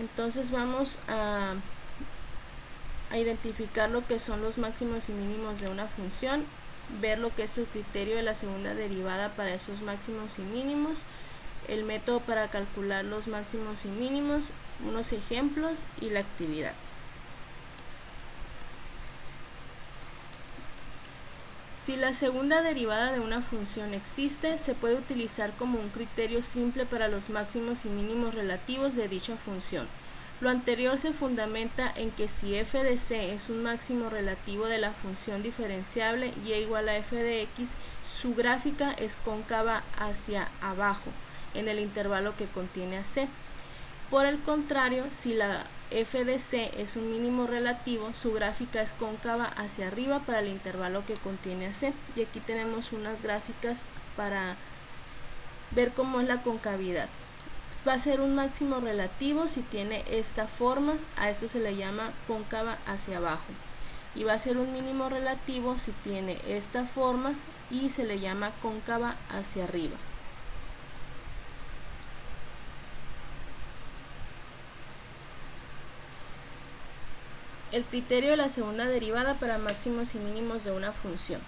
Entonces vamos a identificar lo que son los máximos y mínimos de una función, ver lo que es el criterio de la segunda derivada para esos máximos y mínimos, el método para calcular los máximos y mínimos, unos ejemplos y la actividad. Si la segunda derivada de una función existe, se puede utilizar como un criterio simple para los máximos y mínimos relativos de dicha función. Lo anterior se fundamenta en que si f de c es un máximo relativo de la función diferenciable y igual a f de x, su gráfica es cóncava hacia abajo en el intervalo que contiene a c. Por el contrario, si la f de c es un mínimo relativo, su gráfica es cóncava hacia arriba para el intervalo que contiene a c. Y aquí tenemos unas gráficas para ver cómo es la concavidad. Va a ser un máximo relativo si tiene esta forma, a esto se le llama cóncava hacia abajo. Y va a ser un mínimo relativo si tiene esta forma y se le llama cóncava hacia arriba. El criterio de la segunda derivada para máximos y mínimos de una función.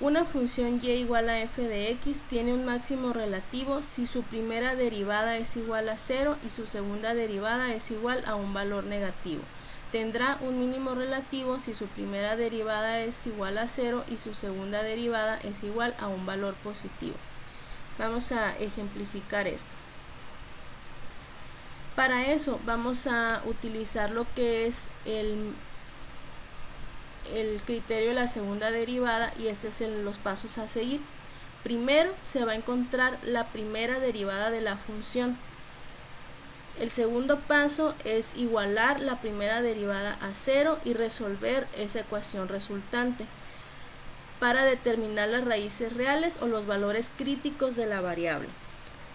Una función y igual a f de x tiene un máximo relativo si su primera derivada es igual a 0 y su segunda derivada es igual a un valor negativo. Tendrá un mínimo relativo si su primera derivada es igual a 0 y su segunda derivada es igual a un valor positivo. Vamos a ejemplificar esto. Para eso vamos a utilizar lo que es el criterio de la segunda derivada y este es los pasos a seguir. Primero se va a encontrar la primera derivada de la función. El segundo paso es igualar la primera derivada a 0 y resolver esa ecuación resultante para determinar las raíces reales o los valores críticos de la variable.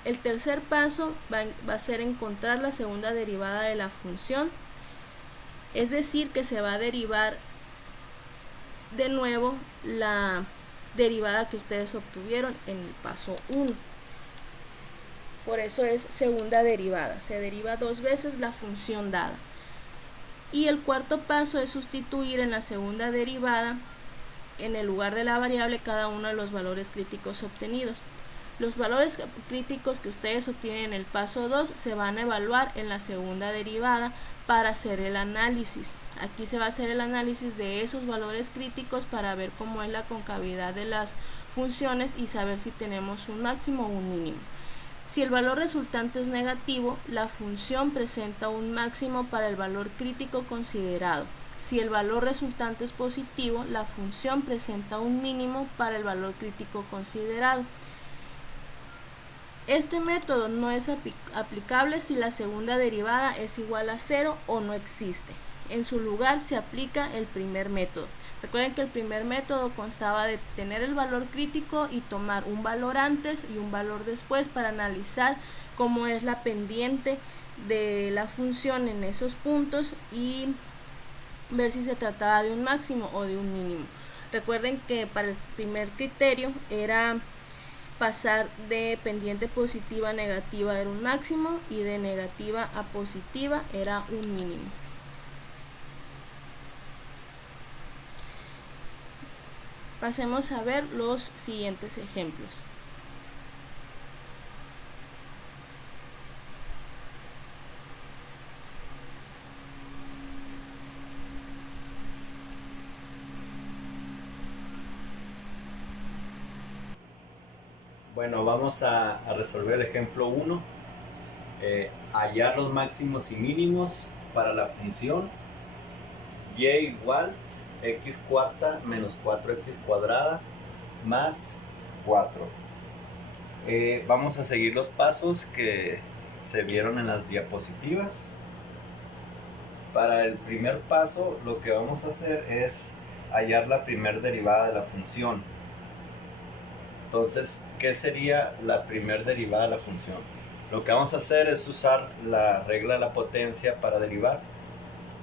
El tercer paso va a ser encontrar la segunda derivada de la función, es decir, que se va a derivar de nuevo la derivada que ustedes obtuvieron en el paso 1. Por eso es segunda derivada, se deriva dos veces la función dada. Y el cuarto paso es sustituir en la segunda derivada en el lugar de la variable cada uno de los valores críticos obtenidos. Los valores críticos que ustedes obtienen en el paso 2 se van a evaluar en la segunda derivada para hacer el análisis. Aquí se va a hacer el análisis de esos valores críticos para ver cómo es la concavidad de las funciones y saber si tenemos un máximo o un mínimo. Si el valor resultante es negativo, la función presenta un máximo para el valor crítico considerado. Si el valor resultante es positivo, la función presenta un mínimo para el valor crítico considerado. Este método no es aplicable si la segunda derivada es igual a 0 o no existe. En su lugar se aplica el primer método. Recuerden que el primer método constaba de tener el valor crítico y tomar un valor antes y un valor después para analizar cómo es la pendiente de la función en esos puntos y ver si se trataba de un máximo o de un mínimo. Recuerden que para el primer criterio era pasar de pendiente positiva a negativa era un máximo y de negativa a positiva era un mínimo. Pasemos a ver los siguientes ejemplos. Bueno, vamos a resolver el ejemplo 1. Hallar los máximos y mínimos para la función y igual x cuarta menos 4x cuadrada más 4. Vamos a seguir los pasos que se vieron en las diapositivas. Para el primer paso lo que vamos a hacer es hallar la primera derivada de la función. Entonces, ¿qué sería la primera derivada de la función? Lo que vamos a hacer es usar la regla de la potencia para derivar.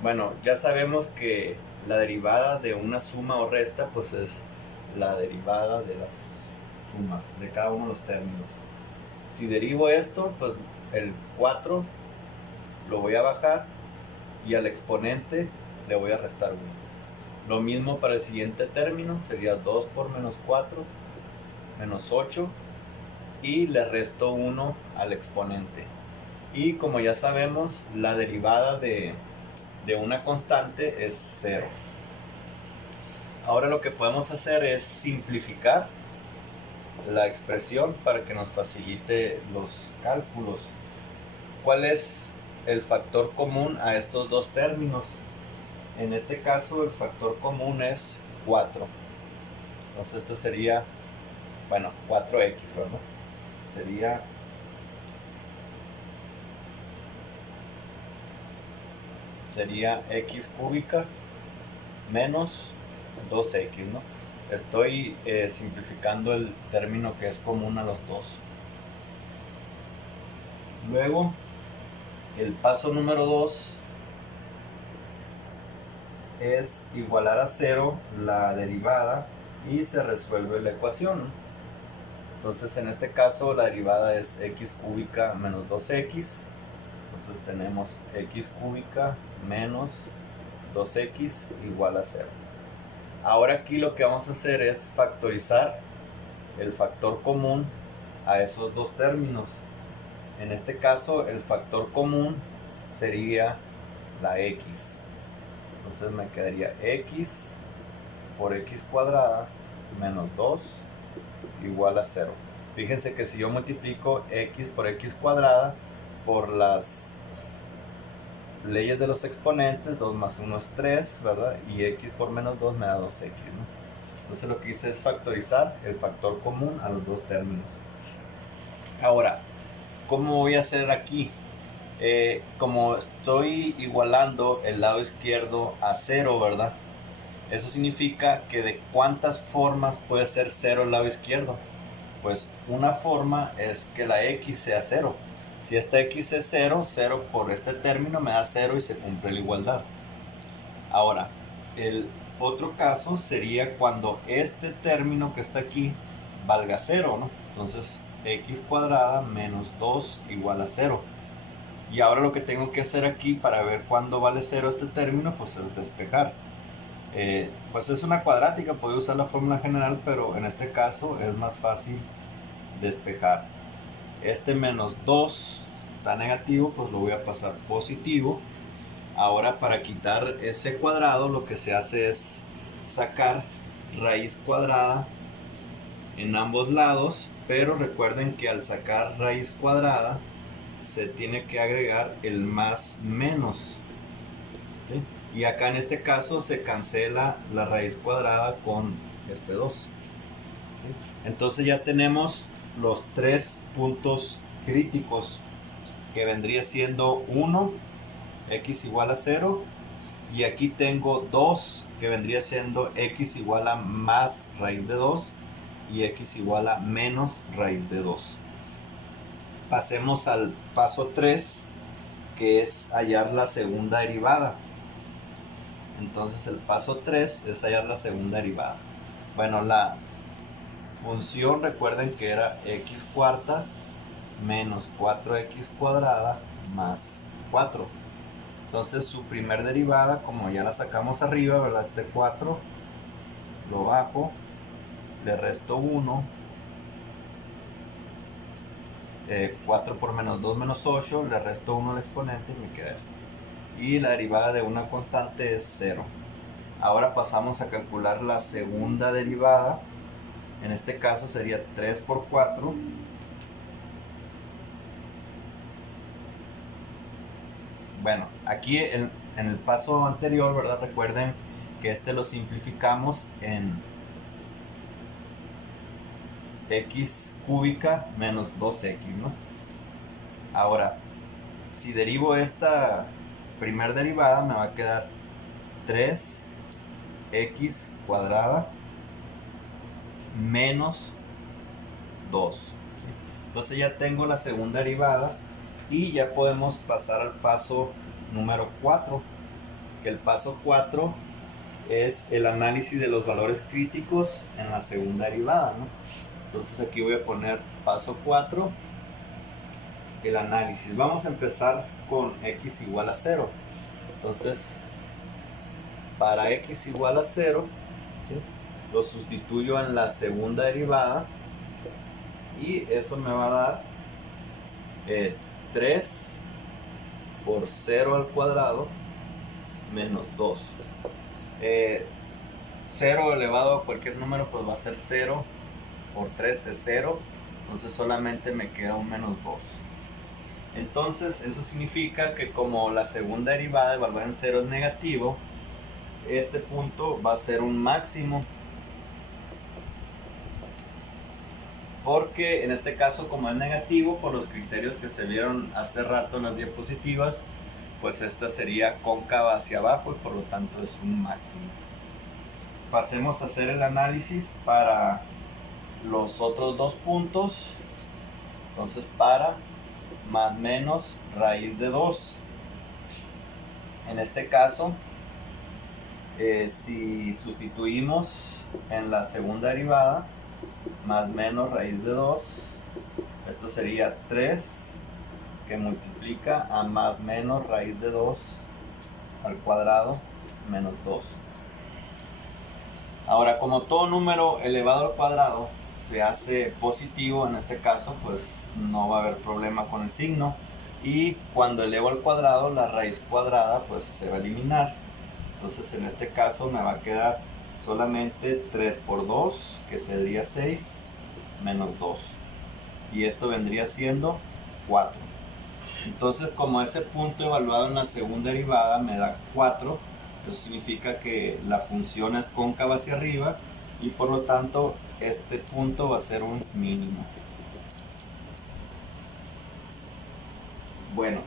Bueno, ya sabemos que la derivada de una suma o resta pues es la derivada de las sumas de cada uno de los términos. Si derivo esto, pues el 4 lo voy a bajar y al exponente le voy a restar 1. Lo mismo para el siguiente término, sería 2 por menos 4, menos 8, y le resto 1 al exponente. Y como ya sabemos, la derivada de una constante es 0. Ahora lo que podemos hacer es simplificar la expresión para que nos facilite los cálculos. ¿Cuál es el factor común a estos dos términos? En este caso el factor común es 4. Entonces esto sería, bueno, 4x, ¿verdad? Sería x cúbica menos 2x, ¿no? Estoy simplificando el término que es común a los dos. Luego, el paso número 2 es igualar a 0 la derivada y se resuelve la ecuación. Entonces en este caso la derivada es x cúbica menos 2x. Entonces tenemos x cúbica menos 2x igual a 0. Ahora aquí lo que vamos a hacer es factorizar el factor común a esos dos términos. En este caso el factor común sería la x. Entonces me quedaría x por x cuadrada menos 2 igual a 0. Fíjense que si yo multiplico x por x cuadrada por las leyes de los exponentes, 2 más 1 es 3, ¿verdad? Y x por menos 2 me da 2x, ¿no? Entonces lo que hice es factorizar el factor común a los dos términos. Ahora, ¿cómo voy a hacer aquí? Como estoy igualando el lado izquierdo a 0, ¿verdad? Eso significa que de cuántas formas puede ser 0 el lado izquierdo. Pues una forma es que la x sea 0. Si esta x es 0, 0 por este término me da 0 y se cumple la igualdad. Ahora, el otro caso sería cuando este término que está aquí valga 0, ¿no? Entonces, x cuadrada menos 2 igual a 0. Y ahora lo que tengo que hacer aquí para ver cuándo vale 0 este término, pues es despejar. Pues es una cuadrática, puedo usar la fórmula general, pero en este caso es más fácil despejar. Este menos 2 está negativo, pues lo voy a pasar positivo. Ahora para quitar ese cuadrado lo que se hace es sacar raíz cuadrada en ambos lados, pero recuerden que al sacar raíz cuadrada se tiene que agregar el más menos, ¿sí? Y acá en este caso se cancela la raíz cuadrada con este 2, ¿sí? Entonces ya tenemos los tres puntos críticos, que vendría siendo 1, x igual a 0, y aquí tengo 2, que vendría siendo x igual a más raíz de 2 y x igual a menos raíz de 2. Pasemos al paso 3, que es hallar la segunda derivada. Entonces el paso 3 es hallar la segunda derivada. Bueno, la función, recuerden que era x cuarta menos 4x cuadrada más 4. Entonces su primer derivada, como ya la sacamos arriba, ¿verdad? Este 4 lo bajo, le resto 1, 4 por menos 2 menos 8, le resto 1 al exponente y me queda esto. Y la derivada de una constante es 0. Ahora pasamos a calcular la segunda derivada. En este caso sería 3 por 4. Bueno, aquí en el paso anterior, ¿verdad? Recuerden que este lo simplificamos en x cúbica menos 2x, ¿no? Ahora, si derivo esta primer derivada, me va a quedar 3x cuadrada menos 2, ¿sí? Entonces ya tengo la segunda derivada y ya podemos pasar al paso número 4, que el paso 4 es el análisis de los valores críticos en la segunda derivada, ¿no? Entonces aquí voy a poner paso 4, el análisis. Vamos a empezar con x igual a 0. Entonces, para x igual a 0, ¿sí?, lo sustituyo en la segunda derivada y eso me va a dar 3 por 0 al cuadrado menos 2. 0 elevado a cualquier número pues va a ser 0 por 3 es 0, entonces solamente me queda un menos 2. Entonces eso significa que como la segunda derivada evaluada en 0 es negativo, este punto va a ser un máximo, porque en este caso, como es negativo, por los criterios que se vieron hace rato en las diapositivas, pues esta sería cóncava hacia abajo y por lo tanto es un máximo. Pasemos a hacer el análisis para los otros dos puntos. Entonces, para más menos raíz de 2. En este caso, si sustituimos en la segunda derivada, más menos raíz de 2, esto sería 3 que multiplica a más menos raíz de 2 al cuadrado menos 2. Ahora, como todo número elevado al cuadrado se hace positivo, en este caso pues no va a haber problema con el signo, y cuando elevo al cuadrado la raíz cuadrada pues se va a eliminar. Entonces en este caso me va a quedar solamente 3 por 2, que sería 6, menos 2. Y esto vendría siendo 4. Entonces, como ese punto evaluado en la segunda derivada me da 4, eso significa que la función es cóncava hacia arriba y por lo tanto este punto va a ser un mínimo. Bueno,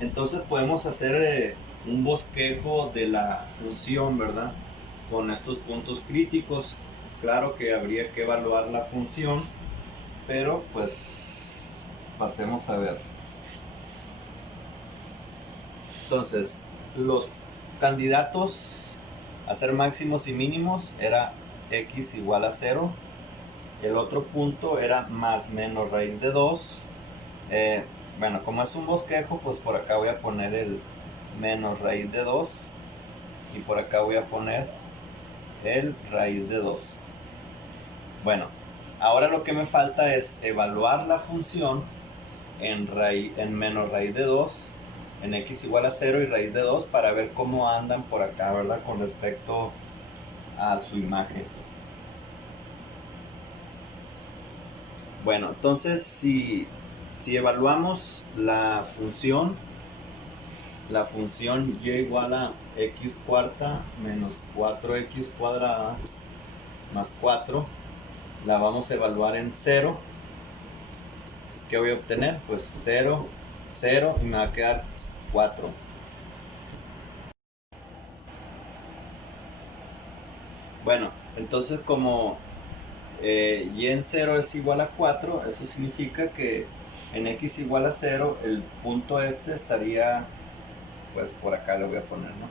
entonces podemos hacer un bosquejo de la función, ¿verdad?, con estos puntos críticos. Claro que habría que evaluar la función, pero pues pasemos a ver. Entonces, los candidatos a ser máximos y mínimos era x igual a 0. El otro punto era más menos raíz de 2. Bueno, como es un bosquejo, pues por acá voy a poner el menos raíz de 2 y por acá voy a poner el raíz de 2. Bueno, ahora lo que me falta es evaluar la función en menos raíz de 2, en x igual a 0 y raíz de 2, para ver cómo andan por acá, ¿verdad?, con respecto a su imagen. Bueno, entonces si evaluamos la función y igual a x cuarta menos 4x cuadrada más 4, la vamos a evaluar en 0. ¿Qué voy a obtener? Pues 0, 0 y me va a quedar 4. Bueno, entonces como y en 0 es igual a 4, eso significa que en x igual a 0 el punto este estaría, pues por acá lo voy a poner, ¿no?,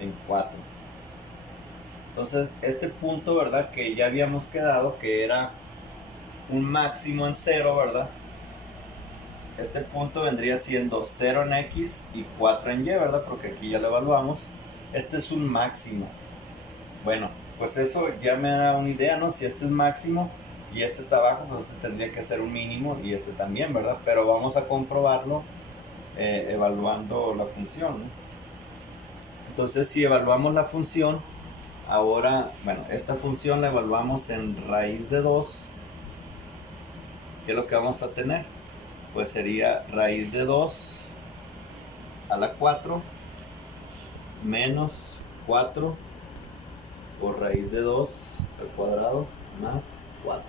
en 4. Entonces este punto, ¿verdad?, que ya habíamos quedado que era un máximo en 0, ¿verdad?, este punto vendría siendo 0 en x y 4 en y, ¿verdad?, porque aquí ya lo evaluamos. Este es un máximo. Bueno, pues eso ya me da una idea, ¿no? Si este es máximo y este está abajo, pues este tendría que ser un mínimo y este también, ¿verdad? Pero vamos a comprobarlo evaluando la función, ¿no? Entonces, si evaluamos la función, ahora, bueno, esta función la evaluamos en raíz de 2. ¿Qué es lo que vamos a tener? Pues sería raíz de 2 a la 4 menos 4 por raíz de 2 al cuadrado más 4.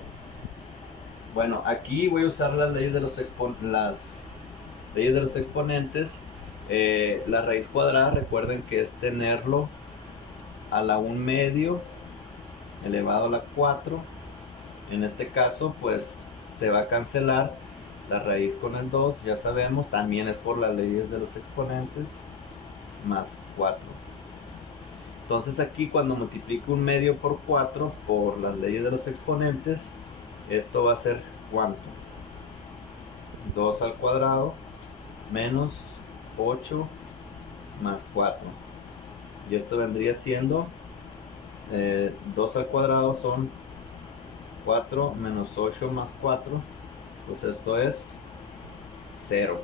Bueno, aquí voy a usar las leyes de los exponentes. La raíz cuadrada, recuerden que es tenerlo a la 1 medio elevado a la 4. En este caso, pues se va a cancelar la raíz con el 2, ya sabemos, también es por las leyes de los exponentes, más 4. Entonces aquí cuando multiplico 1 medio por 4 por las leyes de los exponentes, esto va a ser ¿cuánto? 2 al cuadrado menos 8 más 4. Y esto vendría siendo 2 al cuadrado son 4 menos 8 más 4. Pues esto es 0.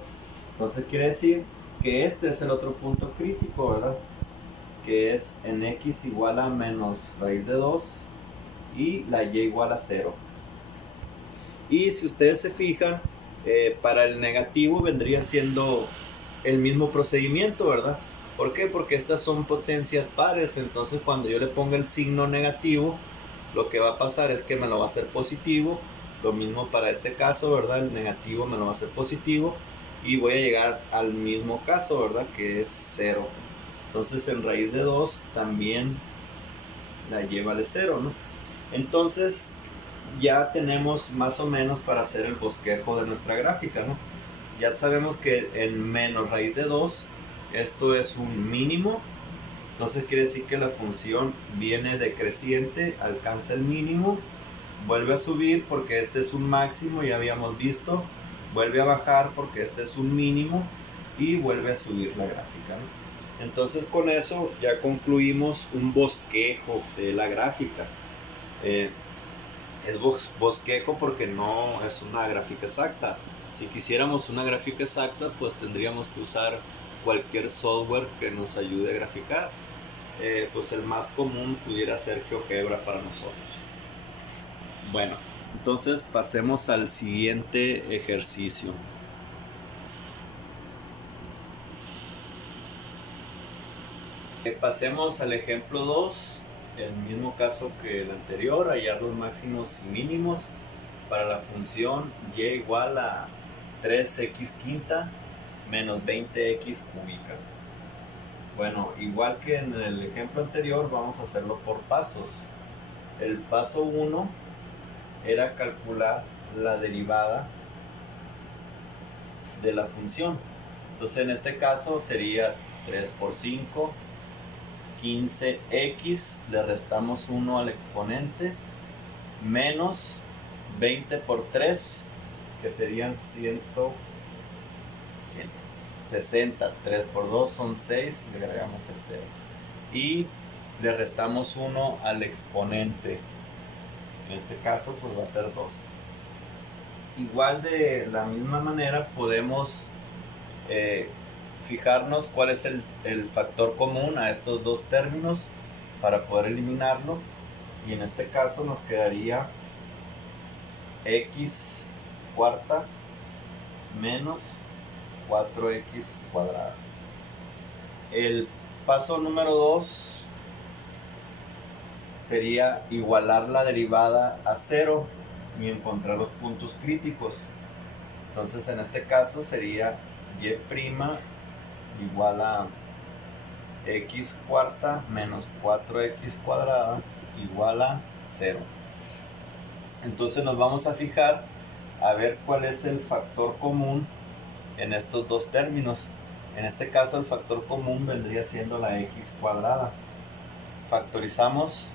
Entonces quiere decir que este es el otro punto crítico, ¿verdad? Que es en x igual a menos raíz de 2 y la y igual a 0. Y si ustedes se fijan, para el negativo vendría siendo el mismo procedimiento, ¿verdad? ¿Por qué? Porque estas son potencias pares, entonces cuando yo le ponga el signo negativo, lo que va a pasar es que me lo va a hacer positivo. Lo mismo para este caso, ¿verdad? El negativo me lo va a hacer positivo y voy a llegar al mismo caso, ¿verdad? Que es 0. Entonces en raíz de 2 también la y vale 0, ¿no? Entonces ya tenemos más o menos para hacer el bosquejo de nuestra gráfica, ¿no? Ya sabemos que en menos raíz de 2 esto es un mínimo, entonces quiere decir que la función viene decreciente, alcanza el mínimo, vuelve a subir porque este es un máximo, ya habíamos visto, vuelve a bajar porque este es un mínimo y vuelve a subir la gráfica, ¿no? Entonces con eso ya concluimos un bosquejo de la gráfica. Es bosquejo porque no es una gráfica exacta. Si quisiéramos una gráfica exacta, pues tendríamos que usar cualquier software que nos ayude a graficar. Pues el más común pudiera ser GeoGebra para nosotros. Bueno, entonces pasemos al siguiente ejercicio. Pasemos al ejemplo 2, el mismo caso que el anterior, hallar los máximos y mínimos para la función y igual a 3x quinta menos 20x cúbica. Bueno, igual que en el ejemplo anterior, vamos a hacerlo por pasos. El paso 1 era calcular la derivada de la función. Entonces en este caso sería 3 por 5, 15x, le restamos 1 al exponente, menos 20 por 3, que serían 160. 3 por 2 son 6, le agregamos el 0. Y le restamos 1 al exponente. En este caso pues va a ser 2. Igual de la misma manera podemos fijarnos cuál es el factor común a estos dos términos para poder eliminarlo. Y en este caso nos quedaría x cuarta menos 4x cuadrada. El paso número 2 sería igualar la derivada a 0 y encontrar los puntos críticos. Entonces en este caso sería y' igual a x cuarta menos 4x cuadrada igual a 0. Entonces nos vamos a fijar a ver cuál es el factor común en estos dos términos. En este caso el factor común vendría siendo la x cuadrada. Factorizamos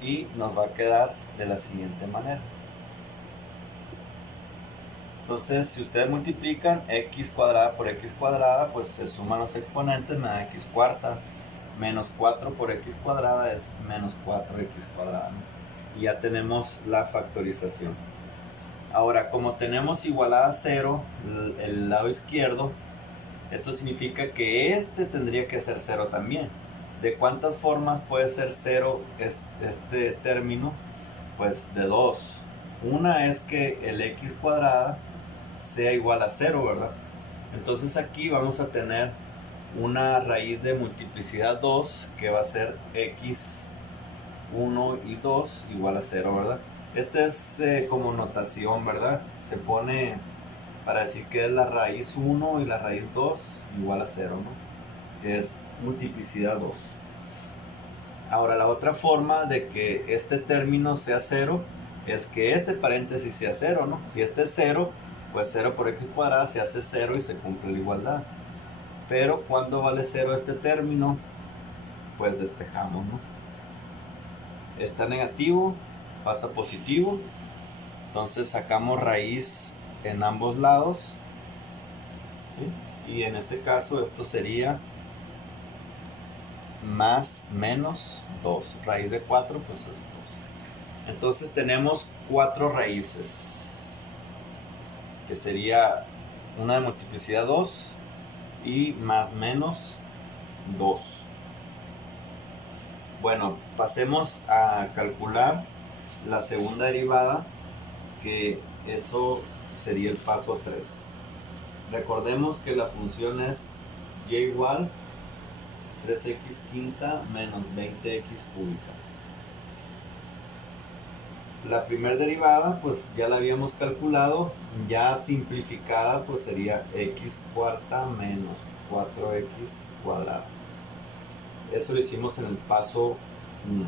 y nos va a quedar de la siguiente manera. Entonces si ustedes multiplican x cuadrada por x cuadrada, pues se suman los exponentes, me da x cuarta, menos 4 por x cuadrada es menos 4x cuadrada, ¿no? Y ya tenemos la factorización. Ahora, como tenemos igualada a 0 el lado izquierdo, esto significa que este tendría que ser 0 también. ¿De cuántas formas puede ser 0 este término? Pues de dos. Una es que el x cuadrada sea igual a 0, ¿verdad? Entonces aquí vamos a tener una raíz de multiplicidad 2 que va a ser x 1 y 2 igual a 0, ¿verdad? Este es como notación, ¿verdad? Se pone para decir que es la raíz 1 y la raíz 2 igual a 0, ¿no? Que es multiplicidad 2. Ahora la otra forma de que este término sea 0 es que este paréntesis sea 0, ¿no? Si este es 0, pues 0 por x cuadrada se hace 0 y se cumple la igualdad. Pero cuando vale 0 este término, pues despejamos, ¿no? Está negativo, pasa positivo, entonces sacamos raíz en ambos lados, ¿sí? Y en este caso esto sería más menos 2. Raíz de 4 pues es 2. Entonces tenemos 4 raíces, que sería una de multiplicidad 2 y más menos 2. Bueno, pasemos a calcular la segunda derivada, que eso sería el paso 3. Recordemos que la función es y igual 3x quinta menos 20x cúbica. La primera derivada pues ya la habíamos calculado, ya simplificada pues sería x cuarta menos 4x cuadrada. Eso lo hicimos en el paso 1.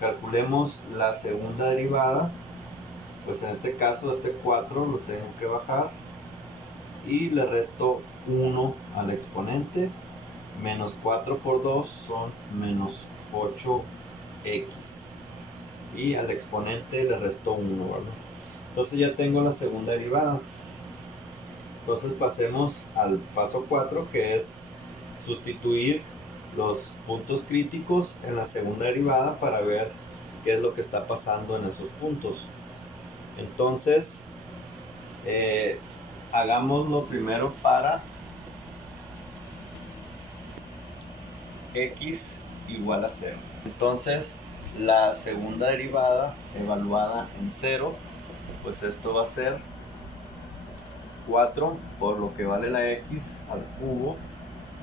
Calculemos la segunda derivada, pues en este caso este 4 lo tengo que bajar y le resto 1 al exponente, menos 4 por 2 son menos 8x y al exponente le resto 1, ¿verdad? Entonces ya tengo la segunda derivada. Entonces pasemos al paso 4, que es sustituir los puntos críticos en la segunda derivada para ver qué es lo que está pasando en esos puntos. Entonces hagámoslo primero para x igual a 0. Entonces la segunda derivada evaluada en 0, pues esto va a ser 4 por lo que vale la x al cubo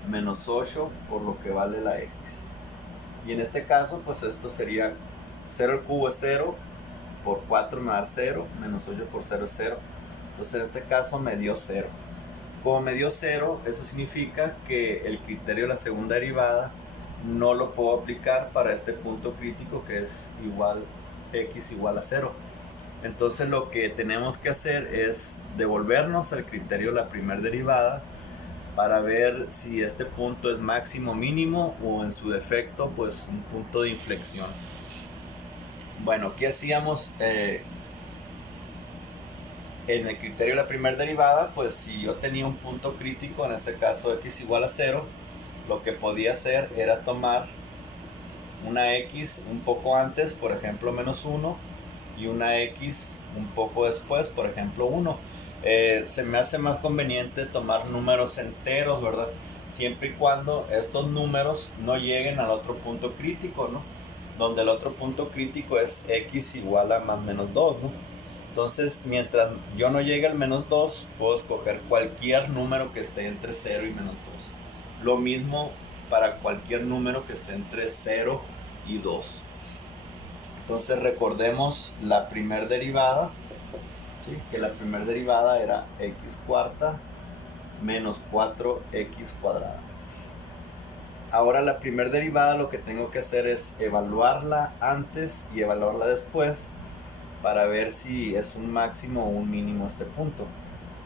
menos 8 por lo que vale la x. Y en este caso pues esto sería 0 al cubo es 0, por 4 me va a dar 0, menos 8 por 0 es 0. Entonces en este caso me dio 0. Como me dio 0, eso significa que el criterio de la segunda derivada no lo puedo aplicar para este punto crítico, que es igual x igual a 0. Entonces lo que tenemos que hacer es devolvernos al criterio de la primera derivada para ver si este punto es máximo, mínimo o en su defecto pues un punto de inflexión. Bueno, ¿qué hacíamos en el criterio de la primera derivada? Pues si yo tenía un punto crítico, en este caso x igual a 0, lo que podía hacer era tomar una x un poco antes, por ejemplo menos 1, y una x un poco después, por ejemplo 1. Se me hace más conveniente tomar números enteros, ¿verdad? Siempre y cuando estos números no lleguen al otro punto crítico, ¿no? Donde el otro punto crítico es x igual a más menos 2, ¿no? Entonces, mientras yo no llegue al menos 2, puedo escoger cualquier número que esté entre 0 y menos 2. Lo mismo para cualquier número que esté entre 0 y 2. Entonces recordemos la primera derivada, ¿sí? Que la primera derivada era x cuarta menos 4x cuadrada. Ahora la primera derivada lo que tengo que hacer es evaluarla antes y evaluarla después para ver si es un máximo o un mínimo este punto.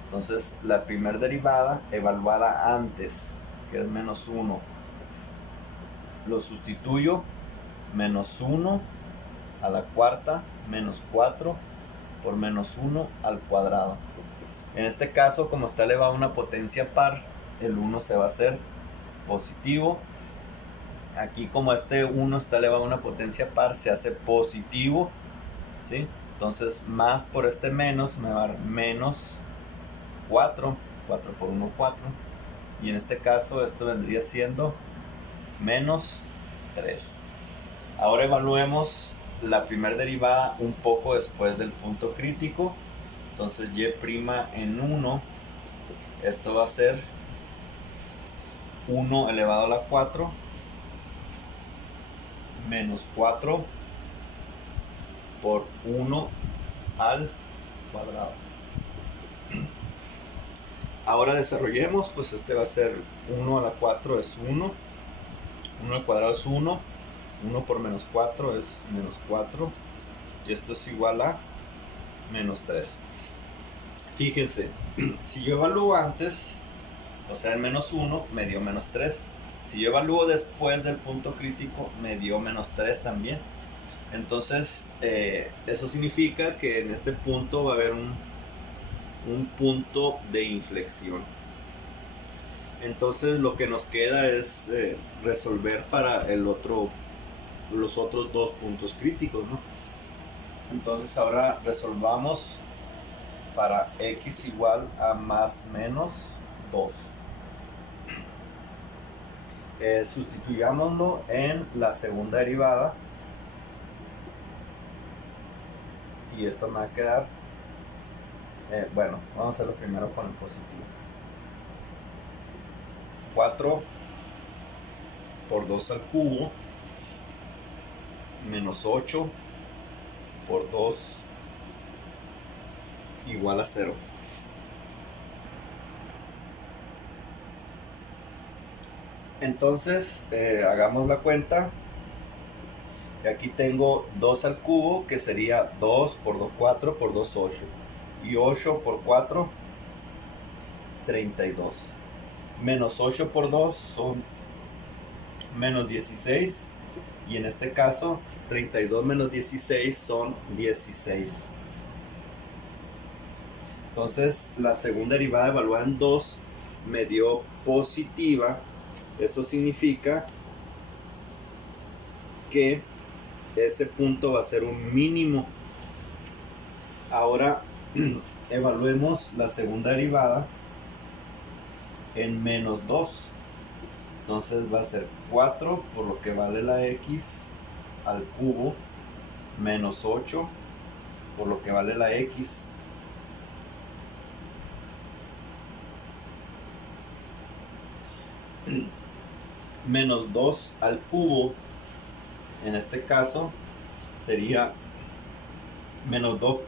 Entonces la primera derivada evaluada antes, que es menos 1, lo sustituyo, menos 1 a la cuarta menos 4 por menos 1 al cuadrado. En este caso, como está elevado a una potencia par, el 1 se va a hacer positivo. Aquí, como este 1 está elevado a una potencia par, se hace positivo, ¿sí? Entonces más por este menos me va a dar menos 4, 4 por 1 4, y en este caso esto vendría siendo menos 3. Ahora evaluemos la primera derivada un poco después del punto crítico. Entonces y' en 1, esto va a ser 1 elevado a la 4 menos 4 por 1 al cuadrado. Ahora desarrollemos, pues este va a ser 1 a la 4 es 1, 1 al cuadrado es 1, 1 por menos 4 es menos 4, y esto es igual a menos 3. Fíjense, si yo evalúo antes, o sea en menos 1, me dio menos 3. Si yo evalúo después del punto crítico, me dio menos 3 también. Entonces, eso significa que en este punto va a haber un punto de inflexión. Entonces lo que nos queda es resolver para los otros dos puntos críticos, ¿no? Entonces ahora resolvamos para x igual a más menos 2. Sustituyámoslo en la segunda derivada y esto me va a quedar, bueno, vamos a hacerlo primero con el positivo. 4 por 2 al cubo menos 8 por 2 igual a 0. Entonces hagamos la cuenta. Y aquí tengo 2 al cubo, que sería 2 por 2, 4 por 2, 8. Y 8 por 4, 32. Menos 8 por 2 son menos 16. Y en este caso, 32 menos 16 son 16. Entonces, la segunda derivada evaluada en 2 me dio positiva. Eso significa que ese punto va a ser un mínimo. Ahora evaluemos la segunda derivada en menos 2. Entonces va a ser 4 por lo que vale la x al cubo menos 8 por lo que vale la x. Menos 2 al cubo, en este caso sería menos 2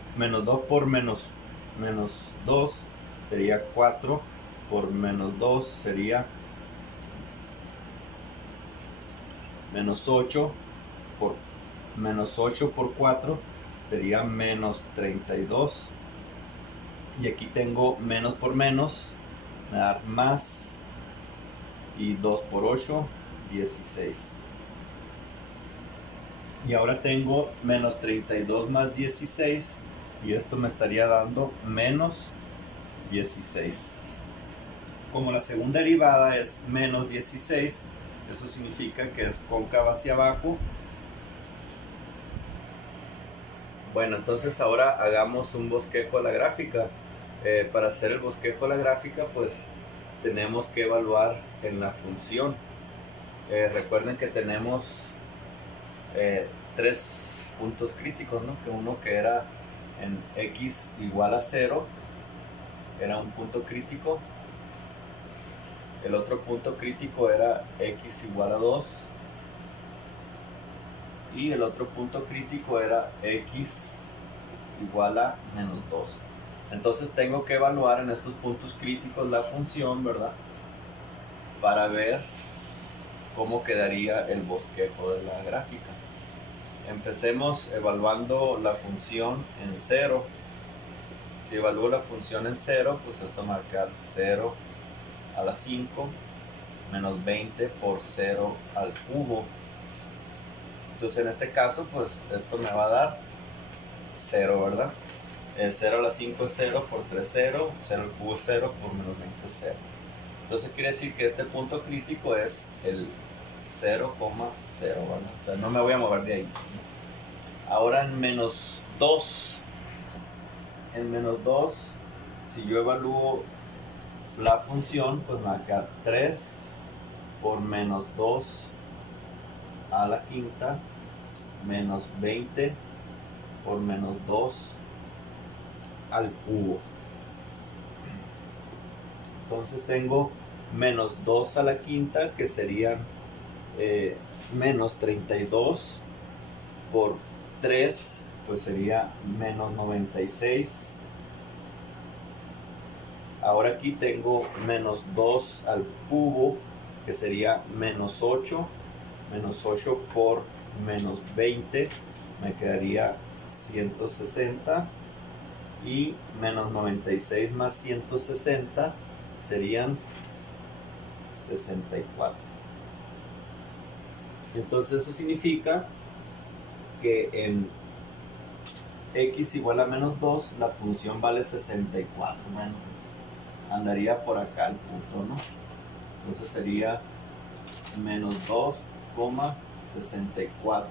por menos 2 sería 4 por menos 2 sería menos 8 por menos 8 por 4 sería menos 32. Y aquí tengo menos por menos, me da más, y 2 por 8, 16. Y ahora tengo menos 32 más 16, y esto me estaría dando menos 16. Como la segunda derivada es menos 16, eso significa que es cóncava hacia abajo. Bueno, entonces ahora hagamos un bosquejo a la gráfica. Para hacer el bosquejo a la gráfica, pues tenemos que evaluar en la función. Recuerden que tenemos 3 puntos críticos, ¿no? Que uno que era en x igual a 0, era un punto crítico. El otro punto crítico era x igual a 2. Y el otro punto crítico era x igual a menos 2. Entonces tengo que evaluar en estos puntos críticos la función, ¿verdad? Para ver cómo quedaría el bosquejo de la gráfica. Empecemos evaluando la función en 0. Si evalúo la función en 0, pues esto va a marcar 0 a la 5 menos 20 por 0 al cubo. Entonces en este caso, pues esto me va a dar 0, ¿verdad? 0 a la 5 es 0, por 3 0, 0 al cubo es 0, por menos 20 es 0. Entonces quiere decir que este punto crítico es el 0,0, ¿verdad? O sea, no me voy a mover de ahí. Ahora en menos 2. En menos 2, si yo evalúo la función, pues me va a quedar 3 por menos 2 a la quinta menos 20 por menos 2 al cubo. Entonces tengo menos 2 a la quinta, que serían menos 32 por 3, pues sería menos 96. Ahora aquí tengo menos 2 al cubo, que sería menos 8. Menos 8 por menos 20 me quedaría 160. Y menos 96 más 160 serían 64. Entonces eso significa que x igual a menos 2, la función vale 64. Bueno, pues andaría por acá el punto, ¿no? Entonces sería menos 2,64.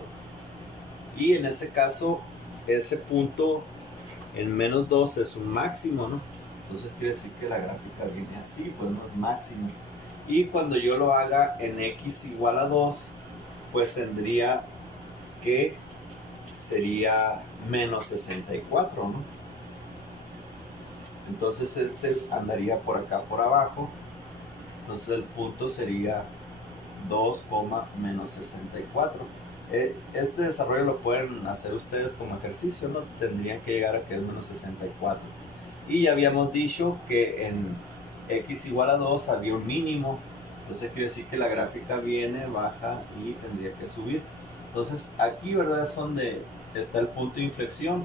Y en ese caso, ese punto en menos 2 es un máximo, ¿no? Entonces quiere decir que la gráfica viene así, pues no es máximo. Y cuando yo lo haga en x igual a 2, pues tendría que sería menos 64, ¿no? Entonces este andaría por acá por abajo. Entonces el punto sería 2, menos 64. Este desarrollo lo pueden hacer ustedes como ejercicio, no tendrían que llegar a que es menos 64. Y ya habíamos dicho que en x igual a 2 había un mínimo. Entonces quiere decir que la gráfica viene, baja y tendría que subir. Entonces aquí, ¿verdad?, es donde está el punto de inflexión,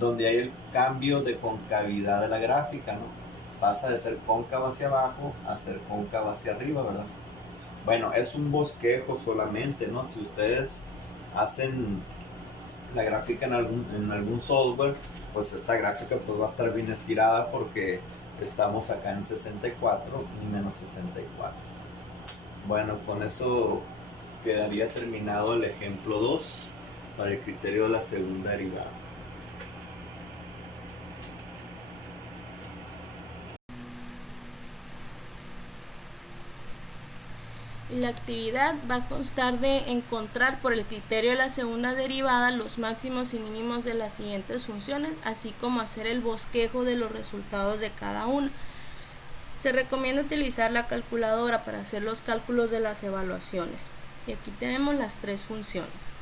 donde hay el cambio de concavidad de la gráfica, ¿no? Pasa de ser cóncava hacia abajo a ser cóncava hacia arriba, ¿verdad? Bueno, es un bosquejo solamente, ¿no? Si ustedes hacen la gráfica en algún software, pues esta gráfica pues va a estar bien estirada porque estamos acá en 64 y menos 64. Bueno, con eso quedaría terminado el ejemplo 2 para el criterio de la segunda derivada. La actividad va a constar de encontrar por el criterio de la segunda derivada los máximos y mínimos de las siguientes funciones, así como hacer el bosquejo de los resultados de cada una. Se recomienda utilizar la calculadora para hacer los cálculos de las evaluaciones. Y aquí tenemos las tres funciones.